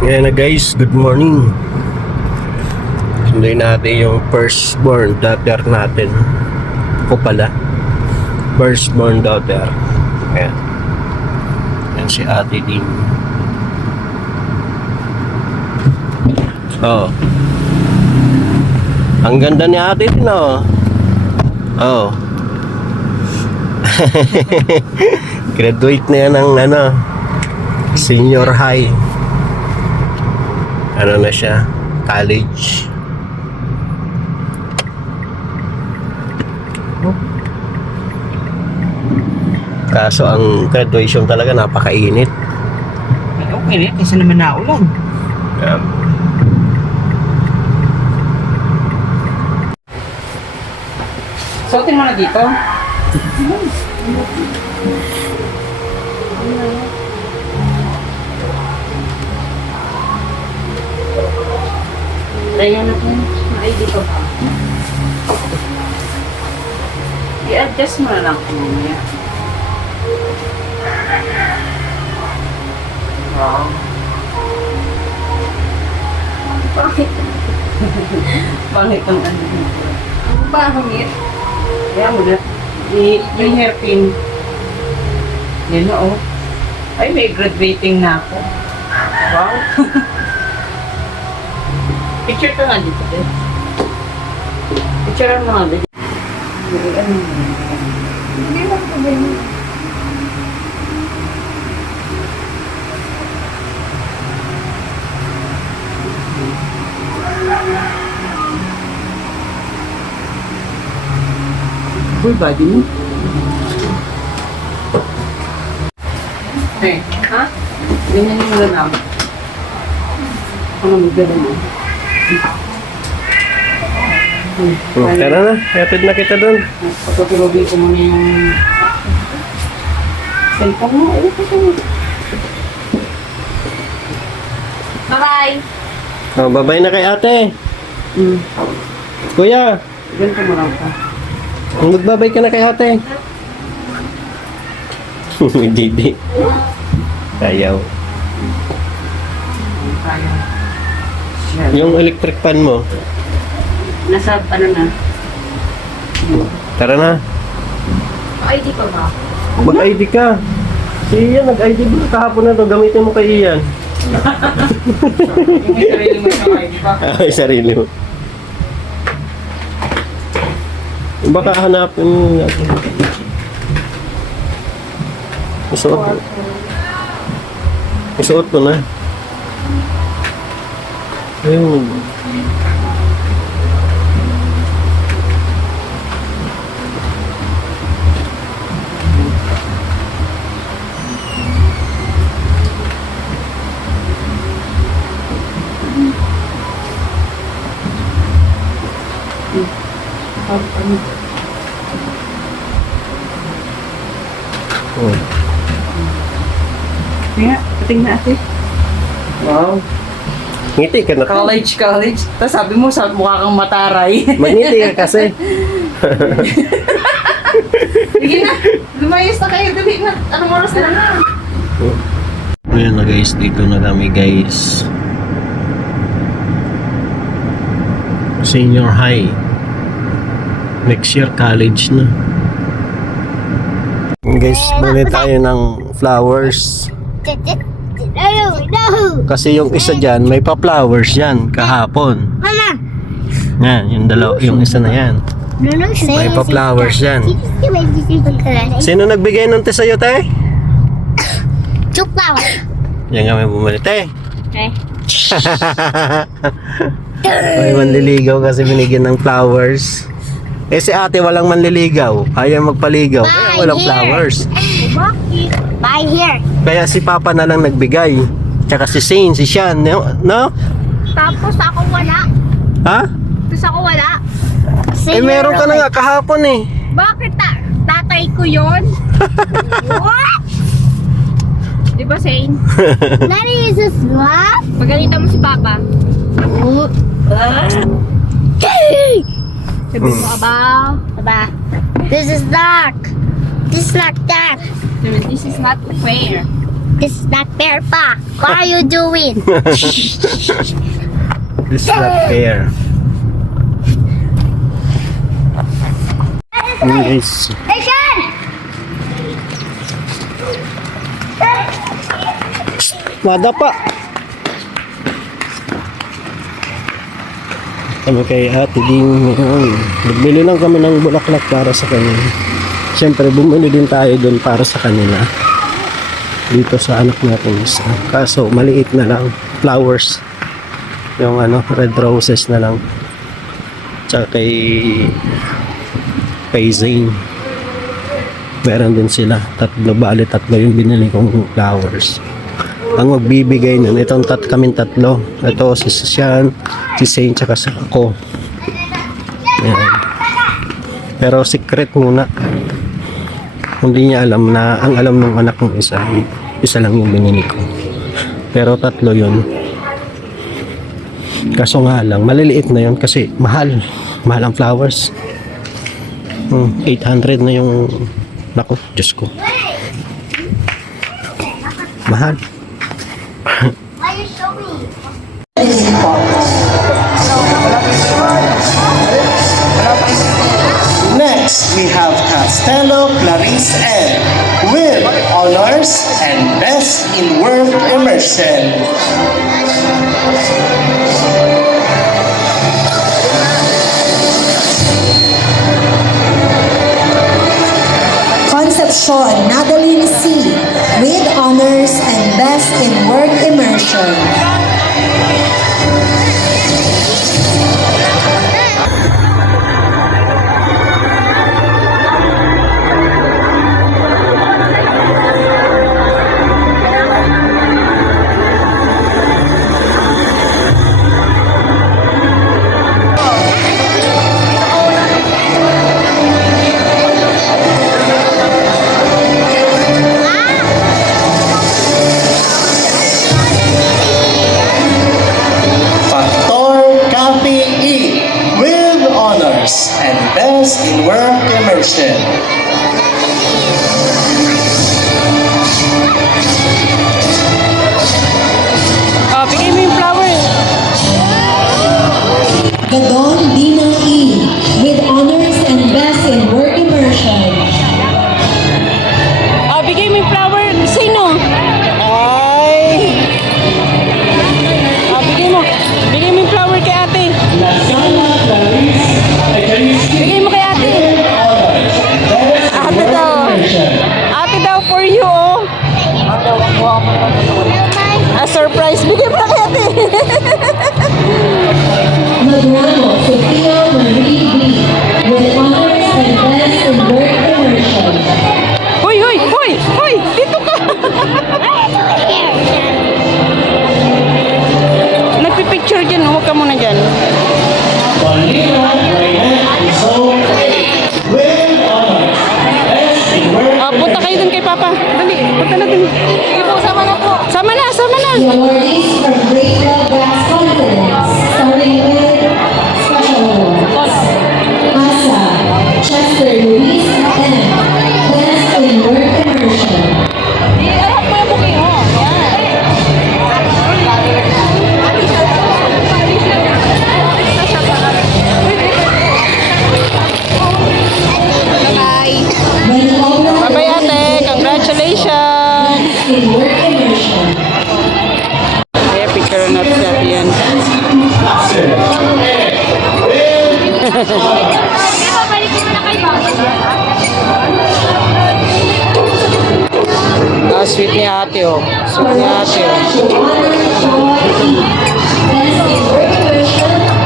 Ngayon na guys, good morning. Sunday natin yung firstborn daughter natin. Ako pala, firstborn daughter. Ayan. Ayan si ate din. Oh. Ang ganda ni ate din, oh. Oh. Graduate na yan ng senior high. Ano na siya? College. Kaso ang graduation talaga napakainit. Okay na, kasi naman naulan. Yeah. Suotin mo na dito. Kaya na po, ay di pa ba? I-adjust mo na lang po niya. Wow. Bakit? Bakit ang ano? Bakit? Kaya mo na. Yung hairpin. Yan na oh. Ay, may graduating na ako. Wow. Picture ka nga dito din. Picture mo nga dito. Hindi lang ito ba yun? Full body mo? Eh, ha? Ganyan yung wala na. Ano mo gano'n mo? Tara na, hatid na kita doon. Pagkatulogin ko muna yung cellphone mo. Bye-bye! Oh, babay na kay ate. Kuya, Ganito mo lang pa. magbabay ka na kay ate. Hindi. Ayaw. Yung electric fan mo. Nasa ano na? Tara na. ID pa ba? Mag-ID ka. Si Ian, nag-ID ba? Kahapon na to, gamitin mo kay Ian. Yung may sarili mo yung ID pa? Ay, sarili mo. Baka hanapin mo natin. Isuot mo na. Ayun. Oh. Kaya, pating na ate. Wow. Ngiti ka na. College. Tapos sabi mo, mukha kang mataray. Magngiti ka kasi. Sige na, lumayas na kayo, dali na. Anong oras na na? Ayan na guys, dito na kami guys. Senior high. Next year college na. Guys, bili tayo ng flowers. Kasi yung isa dyan, may pa-flowers yan kahapon. Yan, yung isa na yan. May pa-flowers yan. Sino nagbigay ng te sa'yo, te? Chook flower. Yan nga may bumili, te. Okay. May manliligaw kasi binigyan ng flowers. Eh si ate walang manliligaw. Ayaw magpaligaw. Kaya walang flowers. Bye here. Kaya si Papa na lang nagbigay. Tsaka si Shane, si Sean, no? Tapos ako wala. Ha? Tapos ako wala. Eh meron ka na nga kahapon eh. Bakit tatay ko yun? What? Di ba, Shane? Nani is this what? Pagalitan mo si Papa. Sabi mo Aba. This is dark. This is not that. This is not fair. This is not fair, Pa. What are you doing? This is not fair. Guys, Station! madapa. Kami kay Ate Ding. Nagbili lang kami ng bulaklak para sa kanila. Siyempre, bumili din tayo doon para sa kanila. Dito sa anak natin isa. Kaso, maliit na lang. Flowers. Yung red roses na lang. Tsaka kay Zane. Meron din sila. Bali tatlo yung binili kong flowers. Ang magbibigay nun, itong kaming tatlo. Ito si Sean, si Zane, tsaka sa ako. Ayan. Pero secret muna. Hindi niya alam na, ang alam ng anak ng isa lang yung binili ko. Pero tatlo yun. Kaso nga lang, maliliit na yun kasi mahal. Mahal ang flowers. 800 na yung, naku, Diyos ko. Mahal. Why you show me? Next, we have Castello Clarice N. with honors and best in work immersion. Concepcion Nadaline C. with honors and best in work immersion. and best in work immersion. Bigay mo yung flower. Gadon Dina E. with honors and best in work immersion. Bigay mo yung flower. Sino? Ay. Bigay mo yung flower kay ate. Bigay mo kay ate. Ate daw. Ate daw for you, oh. A surprise. Bigay mo na kay ate. Madrano Sophia Marie B. with honors and best in work immersion. Hoy, hoy, hoy, hoy. Dito ka. Nagpipicture dyan. Huwag ka muna dyan. Punta kayo dun kay Papa. Dali, punta na dun. Sama na po. Sama na, sama na. The awardees from Great Love Brass Confidence, starting with Special Awards. Asa, Chester Luis M. Best in Work Immersion. Iarap mo yung bukay mo. Bye-bye ate. Congratulations. In Work Immersion. Kaya picture natin sa yan. Sweet ni ate oh. Sweet ni ate oh. Best in Work Immersion.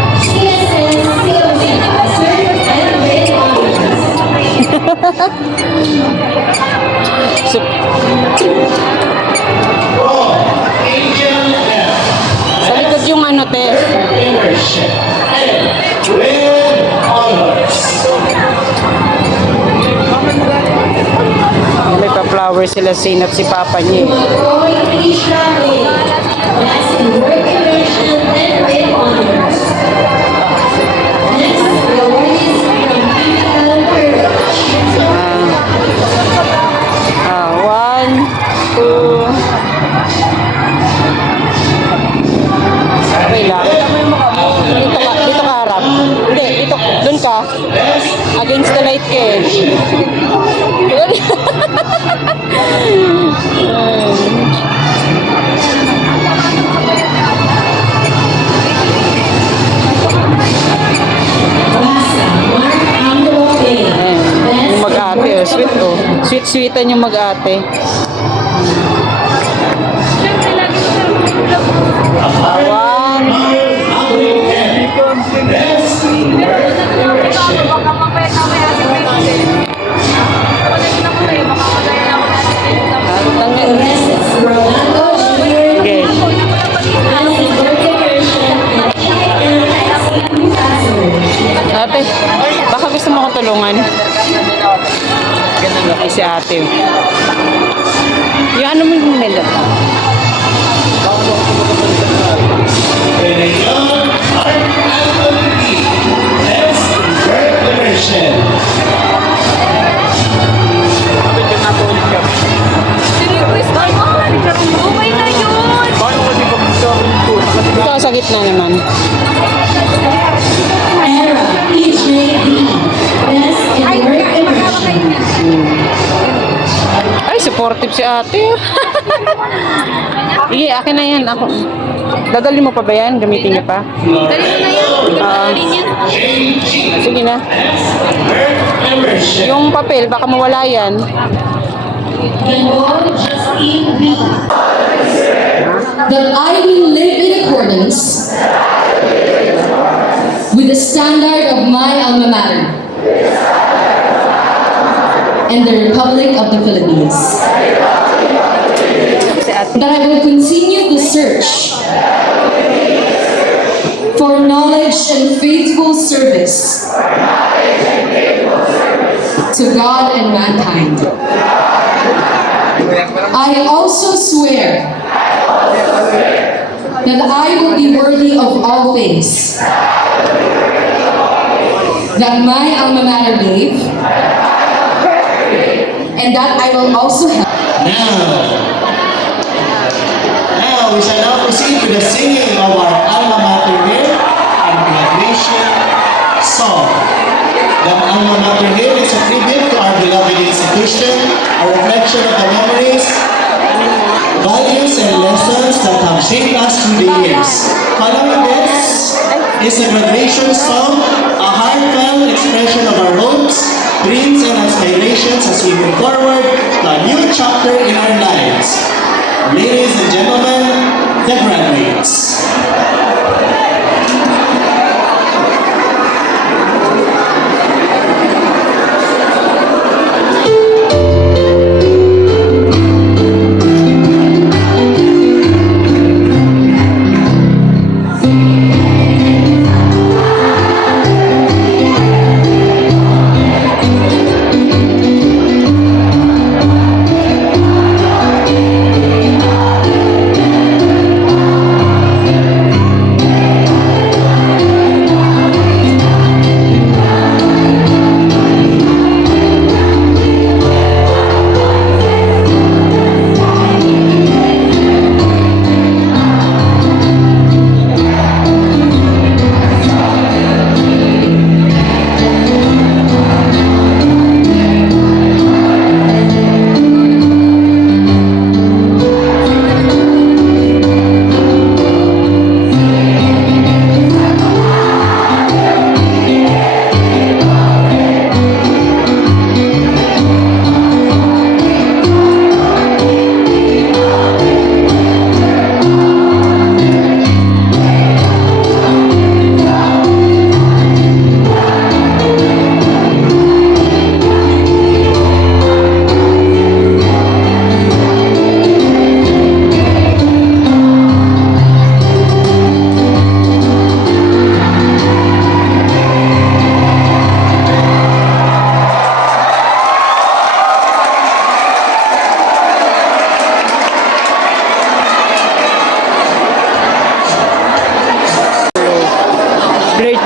immersion and with honors. May pa-flower sila Sin at si Papa niya. Roy Israel, Best in Work Immersion and with honors. Next, the award is from Physical Courage. One, two. Okay lang. Dito ka harap. Hindi, dito. Doon ka. Against the light ka eh. Basa, Mark Anglope, Yung mag-ate, oh. Sweet, oh. Sweet-sweetan yung mag-ate. One, Best in Work Immersion. the rest is Rolando Jr. okay. Best in Work Immersion and Ambassador. Ate, baka gusto mo akong tulungan? Ay, si ate. Yung ano mo yung melo? And a young Art Anthony, Best in Work Immersion. Ito sa gitna naman. Era EJD, Best in Work Immersion. Ay, supportive si ate. Sige, akin na yan. Ako. Dadali mo pa ba yan? Gamitin niya pa? Dali mo na yan. Dali niya. Sige na. Work Immersion. Yung papel, baka mawala yan. Ginbon Justine B. That I will live in accordance with the standard of my alma mater and the Republic of the Philippines. That I will continue to search for knowledge and faithful service to God and mankind. I also swear that I will be worthy of all things that my alma mater gave, and that I will also help. Now we shall now proceed with the singing of our alma mater hymn and graduation song. The alma mater hymn is a tribute to our beloved institution, a reflection of the memories, values, and lessons that have shaped us through the years. Following this is the graduation song, a heartfelt expression of our hopes, dreams, and aspirations as we move forward to a new chapter in our lives. Ladies and gentlemen, the graduates.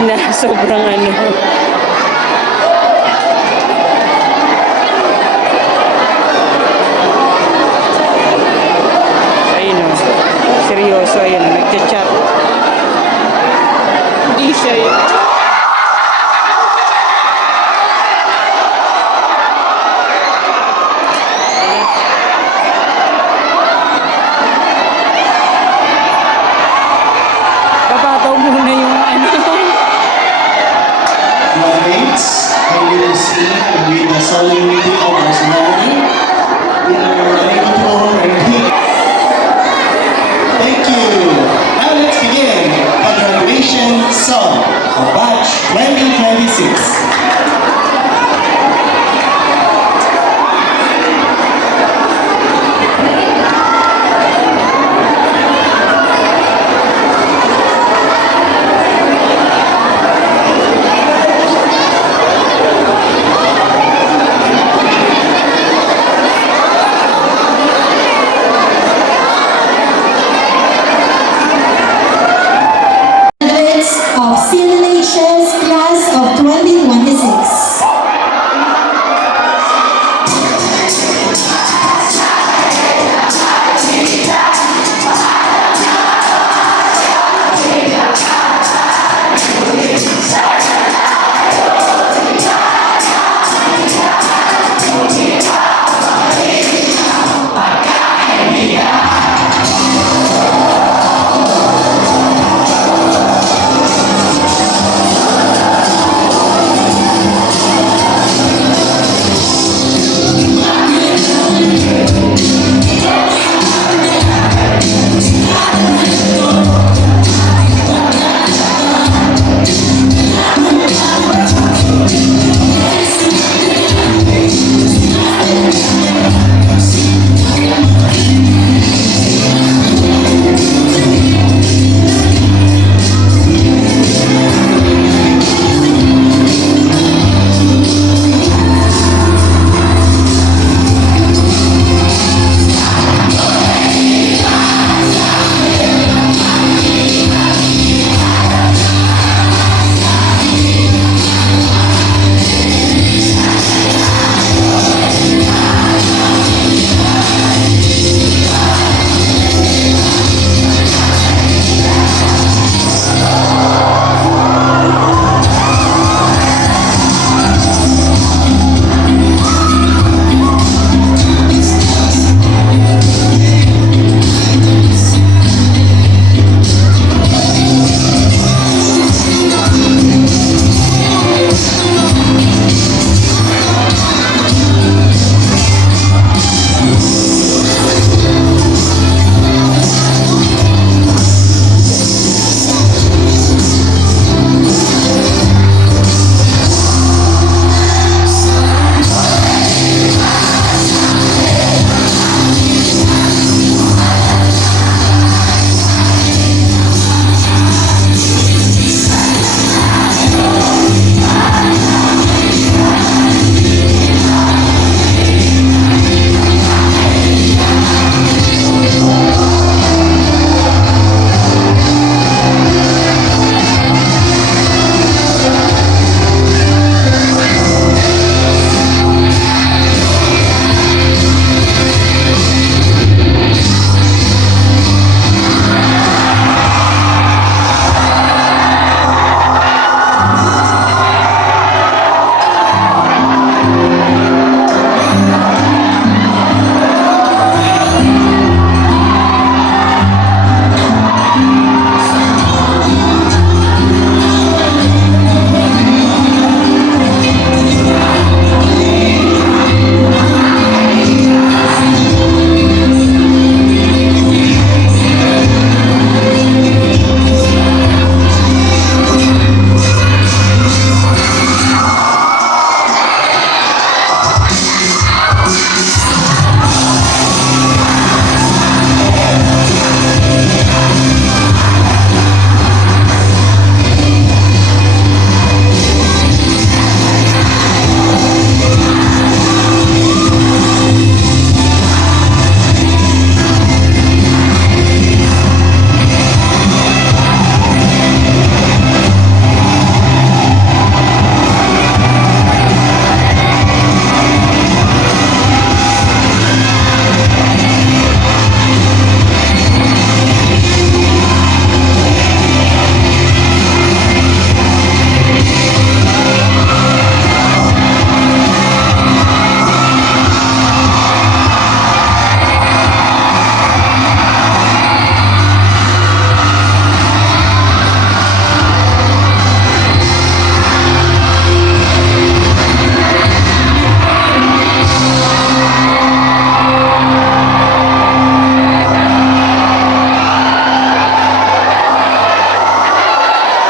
na. Sobrang ano. Ayun o. Seryoso, ayun o. Nagchat-chat. Hindi siya yun. Babataw muna yung ano. Mates, and we will see with the solemnity of our ceremony. We are ready to go and meet. Thank you. Now let's begin the graduation song.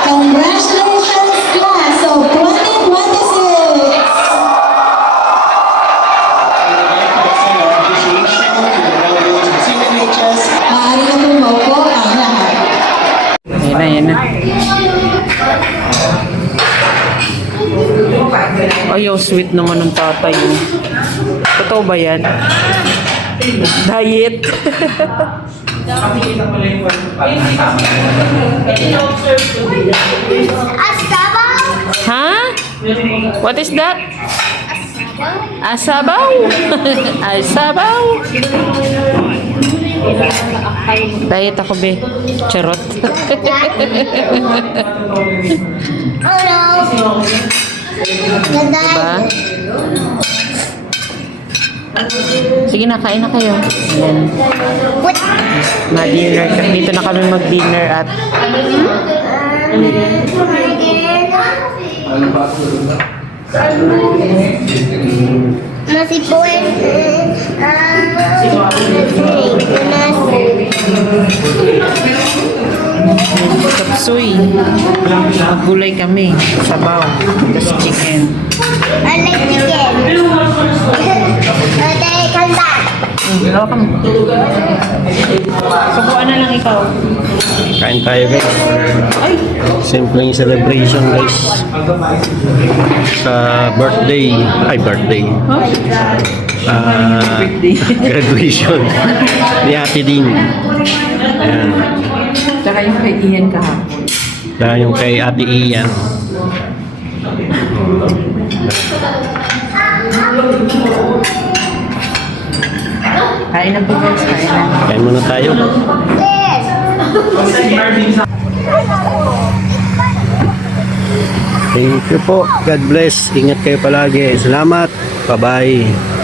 Congratulations, class of 2026! Appreciation to the graduates of CMHS. Maaari na pong maupo ang lahat. Ayan na. Ayaw, sweet naman ng tatay. Oh. Totoo ba yan? Diet. Ha? What is that? Asabaw? Asabaw? Diet ako, be. Charot. Diba? Sige na, kain na kayo. Ayan. Ma-dinner. Dito na kami mag-dinner at Nasi poen kapsuy. Gulay kami. Sabaw. Tapos chicken. I like chicken. Okay, come back. Welcome. Subuan na lang ikaw. Kain tayo guys. Simpleng celebration guys. Sa birthday. Ay, birthday. Graduation. Ni Ate Din. Ayan. Tsaka yung kay Ian kahapon. Dahil yung kay Ate Ian. Kain na po guys. Kain na. Kain muna tayo. Thank you po. God bless. Ingat kayo palagi. Salamat. Bye-bye.